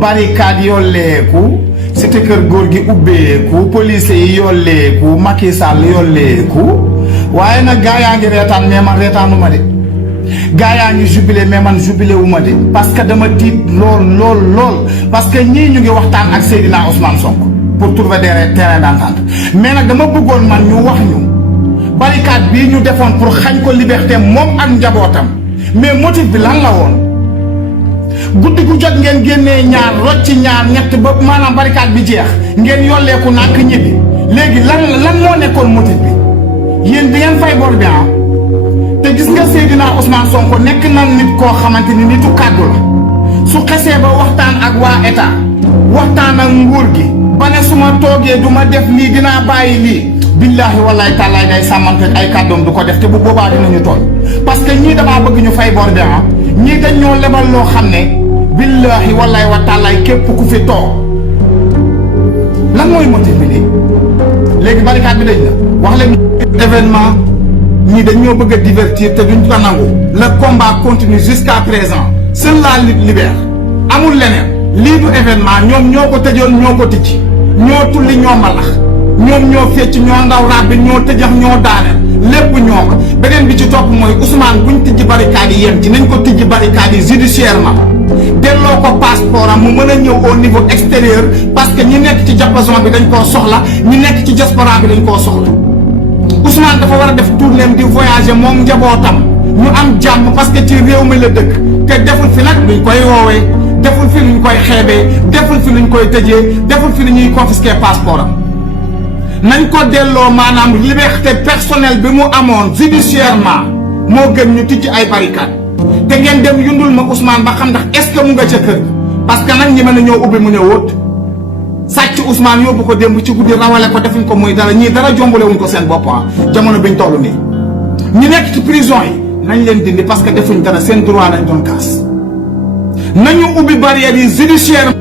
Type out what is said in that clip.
barricade yolleeku cité kër góor gi ubbeeku police yi yolleeku Macky Sall yolleeku waaye nag gaa yaa ngi reetaan mais man reetaanuma de gaa yaa ngi jubilé mais man jubilé wu ma de parce que dama tiit lool parce que ñii ñu ngi waxtaan ak Seydina Ousmane Sonko pour trouver des terrains d'entente mais nag dama bëggoon man ñu wax ñu barricade bii ñu defoon pour xañ ko liberté moom ak njabootam mais motif bi lan la woon guddi gu jot ngeen génnee ñaar rocci ñaar ñett ba maanaam barricade bi jeex ngeen yolleeku nànk ñibbi léegi lan moo nekkoon motif bi yéen di ngeen fay bor bi te gis nga Seydina Ousmane Sonko nekk na nit koo xamante ni nitu kàddu la su xesee ba waxtaan ak waa état waxtaan ak nguur gi ba ne su ma toogee du ma def lii dinaa bàyyi lii billaahi wallahi taalaay day sàmmante ay kàddoom du ko def te bu boobaa dinañu tooñ parce que ñii damaa bëgg ñu fay bor bi ñii dañ ñoo lebal loo xam ne billaahi wallahi wa taalaay képp ku fi toog lan mooy motif bi nii léegi barricade bi dañ la wax leen événement ñii dañ ñoo bëgg a divertir te duñ ko nangu le combat continue jusqu'à présent seule la lutte libère amul leneen lii du événement ñoom ñoo ko tëjoon ñoo ko tijji ñoo tulli ñoo mbalax ñoom ñoo fecc ñoo ndaw rabbi ñoo tëjax ñoo daaneel lépp ñoo ko beneen bi ci topp mooy Ousmane buñ tijji barricade yi yem ci nañ ko tijji barricade yi judiciairement delloo ko passeport am mu mën a ñëw au niveau extérieur parce que ñi nekk ci diapason bi dañ koo soxla ñi nekk ci diaspora bi dañ koo soxla Ousmane dafa war a def tournéem di voyager moom njabootam ñu am jàmm parce que ci réew mi la dëkk te deful fi nag luñ koy woowee deful fi luñ koy xeebee deful fi luñ koy tëjee deful fi lu ñuy confisquer passeport am nañ ko delloo maanaam liberté personnelle bi mu amoon judiciairement moo gën ñu tijji ay barricade te ngeen dem yundul ma Ousmane ba xam ndax est-ce que mu nga ca kër parce que nag ñi mën a ñëw ubbi mu ñëw wóot sàcc Ousmane yóbbu ko démb ci guddi rawale ko defuñ ko muy dara ñii dara jombale wuñ ko seen bopp jamono biñ toll nii ñi nekk ci prison yi nañ leen dindi parce que defuñ dara seen droit lañ doon kaas nañu ubbi barrières yi judiciaire